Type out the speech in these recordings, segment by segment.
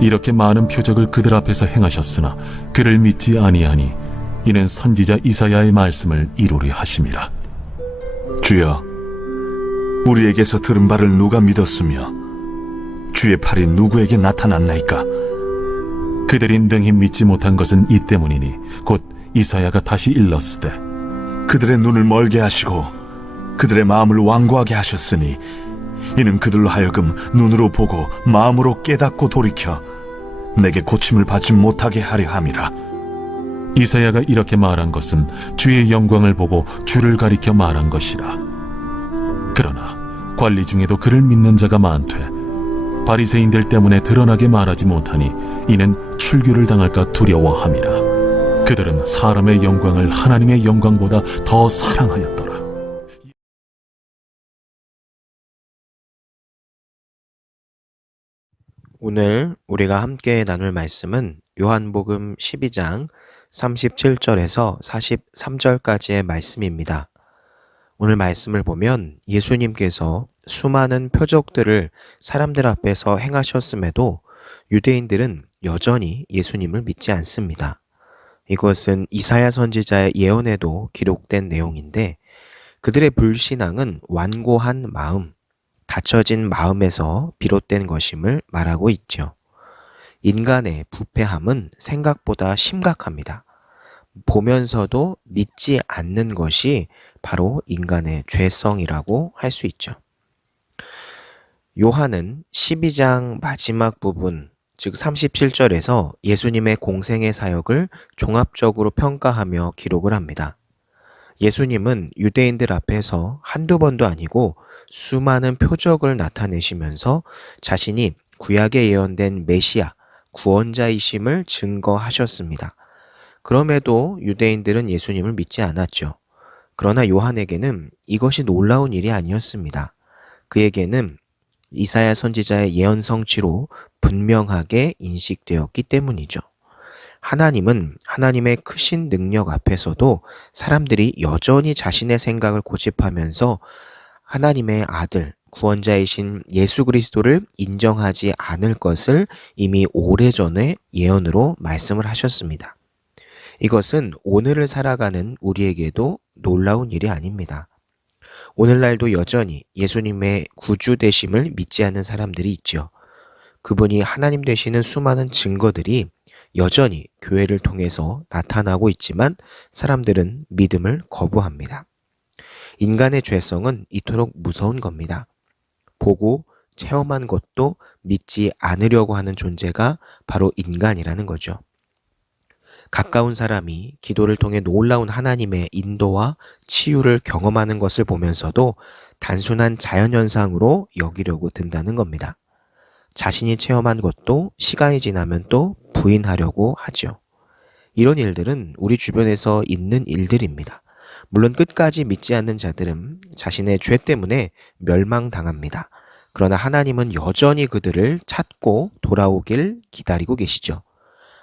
이렇게 많은 표적을 그들 앞에서 행하셨으나 그를 믿지 아니하니 이는 선지자 이사야의 말씀을 이루려 하심이라. 주여, 우리에게서 들은 바를 누가 믿었으며 주의 팔이 누구에게 나타났나이까? 그들이 능히 믿지 못한 것은 이 때문이니 곧 이사야가 다시 일렀으되 그들의 눈을 멀게 하시고 그들의 마음을 완고하게 하셨으니 이는 그들로 하여금 눈으로 보고 마음으로 깨닫고 돌이켜 내게 고침을 받지 못하게 하려 함이라. 이사야가 이렇게 말한 것은 주의 영광을 보고 주를 가리켜 말한 것이라. 그러나 관리 중에도 그를 믿는 자가 많되 바리새인들 때문에 드러나게 말하지 못하니 이는 출교를 당할까 두려워함이라. 그들은 사람의 영광을 하나님의 영광보다 더 사랑하였더라. 오늘 우리가 함께 나눌 말씀은 요한복음 12장 37절에서 43절까지의 말씀입니다. 오늘 말씀을 보면 예수님께서 수많은 표적들을 사람들 앞에서 행하셨음에도 유대인들은 여전히 예수님을 믿지 않습니다. 이것은 이사야 선지자의 예언에도 기록된 내용인데 그들의 불신앙은 완고한 마음, 닫혀진 마음에서 비롯된 것임을 말하고 있죠. 인간의 부패함은 생각보다 심각합니다. 보면서도 믿지 않는 것이 바로 인간의 죄성이라고 할 수 있죠. 요한은 12장 마지막 부분, 즉 37절에서 예수님의 공생의 사역을 종합적으로 평가하며 기록을 합니다. 예수님은 유대인들 앞에서 한두 번도 아니고 수많은 표적을 나타내시면서 자신이 구약에 예언된 메시아, 구원자이심을 증거하셨습니다. 그럼에도 유대인들은 예수님을 믿지 않았죠. 그러나 요한에게는 이것이 놀라운 일이 아니었습니다. 그에게는 이사야 선지자의 예언 성취로 분명하게 인식되었기 때문이죠. 하나님은 하나님의 크신 능력 앞에서도 사람들이 여전히 자신의 생각을 고집하면서 하나님의 아들, 구원자이신 예수 그리스도를 인정하지 않을 것을 이미 오래전에 예언으로 말씀을 하셨습니다. 이것은 오늘을 살아가는 우리에게도 놀라운 일이 아닙니다. 오늘날도 여전히 예수님의 구주 되심을 믿지 않는 사람들이 있죠. 그분이 하나님 되시는 수많은 증거들이 여전히 교회를 통해서 나타나고 있지만 사람들은 믿음을 거부합니다. 인간의 죄성은 이토록 무서운 겁니다. 보고 체험한 것도 믿지 않으려고 하는 존재가 바로 인간이라는 거죠. 가까운 사람이 기도를 통해 놀라운 하나님의 인도와 치유를 경험하는 것을 보면서도 단순한 자연현상으로 여기려고 든다는 겁니다. 자신이 체험한 것도 시간이 지나면 또 부인하려고 하죠. 이런 일들은 우리 주변에서 있는 일들입니다. 물론 끝까지 믿지 않는 자들은 자신의 죄 때문에 멸망당합니다. 그러나 하나님은 여전히 그들을 찾고 돌아오길 기다리고 계시죠.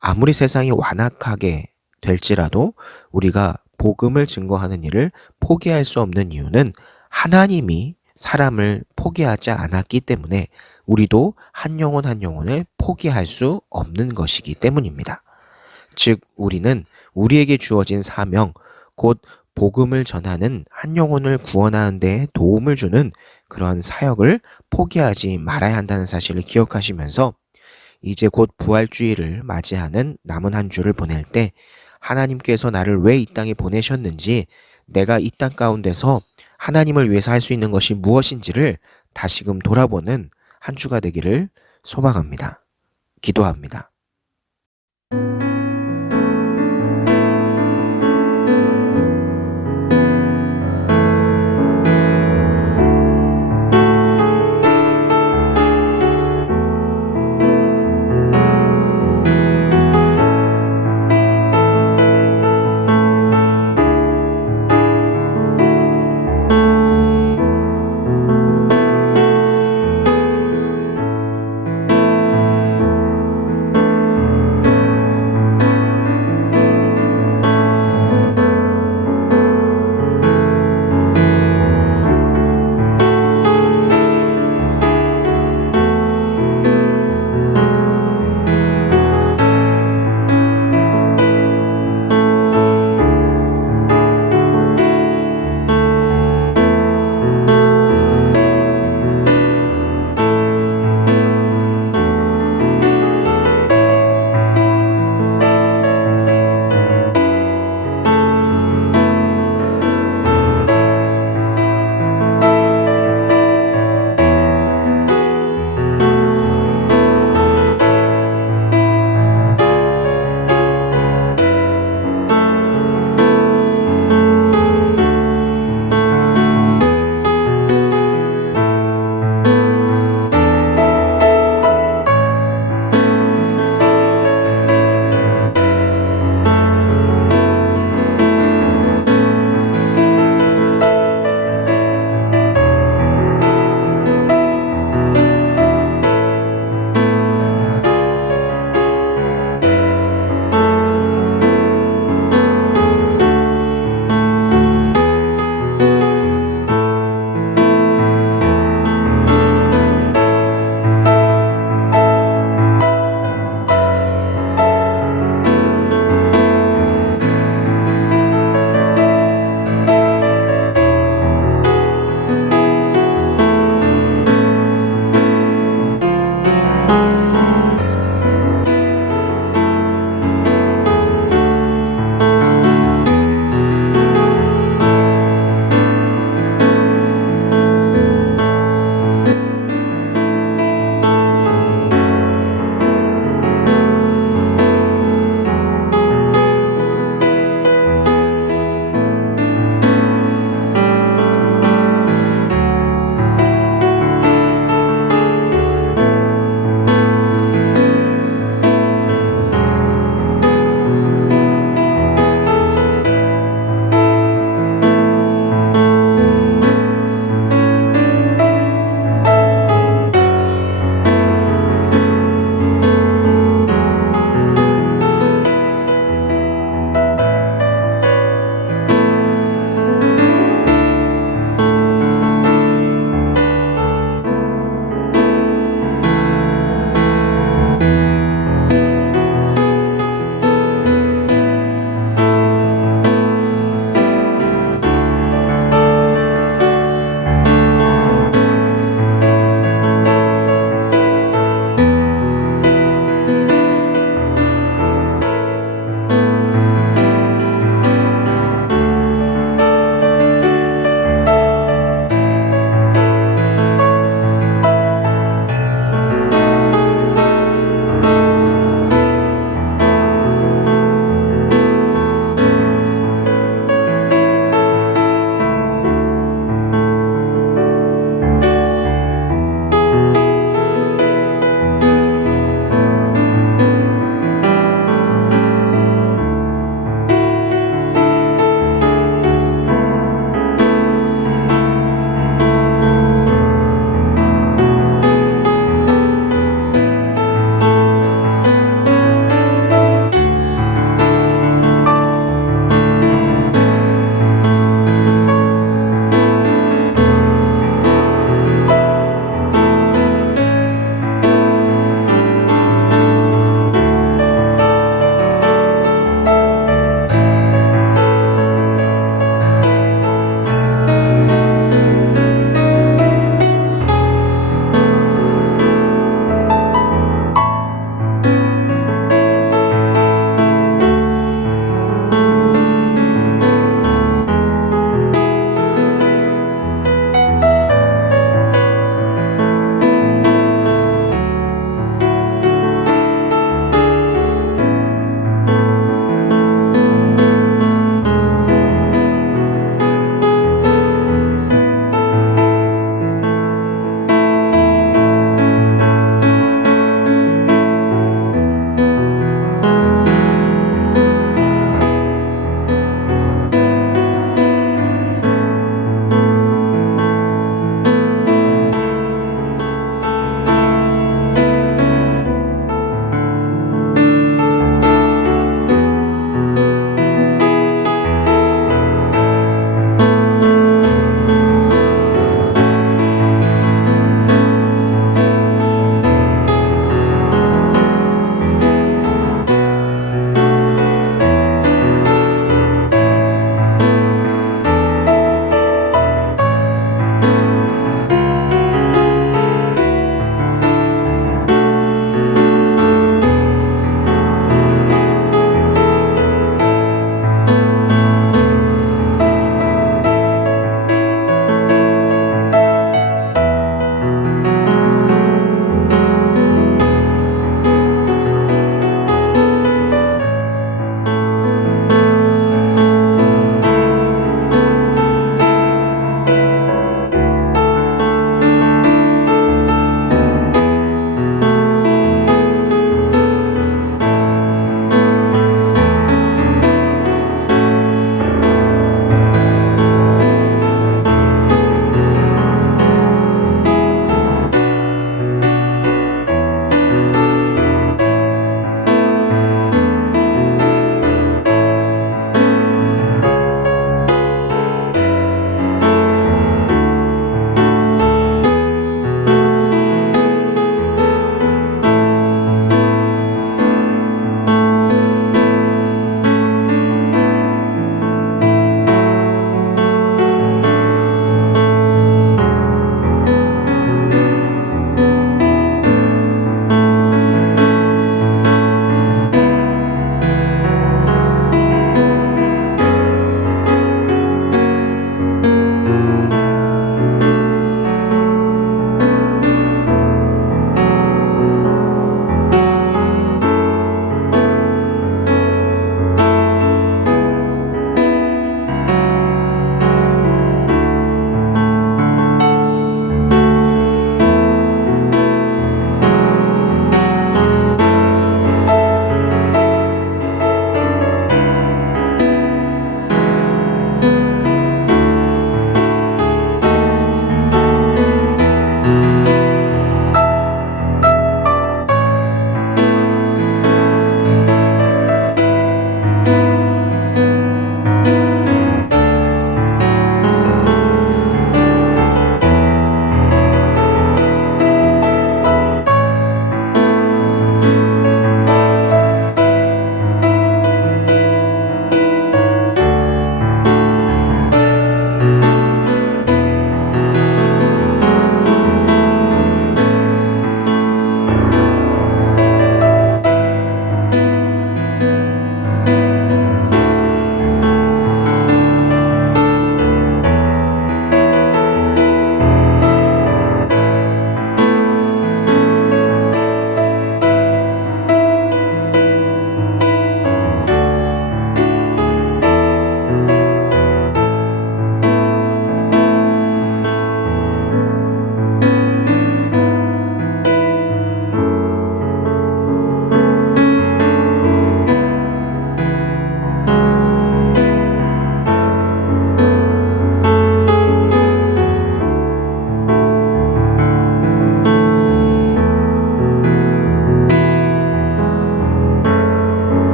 아무리 세상이 완악하게 될지라도 우리가 복음을 증거하는 일을 포기할 수 없는 이유는 하나님이 사람을 포기하지 않았기 때문에 우리도 한 영혼 한 영혼을 포기할 수 없는 것이기 때문입니다. 즉 우리는 우리에게 주어진 사명, 곧 복음을 전하는 한 영혼을 구원하는 데 도움을 주는 그런 사역을 포기하지 말아야 한다는 사실을 기억하시면서 이제 곧 부활주의를 맞이하는 남은 한 주를 보낼 때 하나님께서 나를 왜 이 땅에 보내셨는지, 내가 이 땅 가운데서 하나님을 위해서 할 수 있는 것이 무엇인지를 다시금 돌아보는 한 주가 되기를 소망합니다. 기도합니다.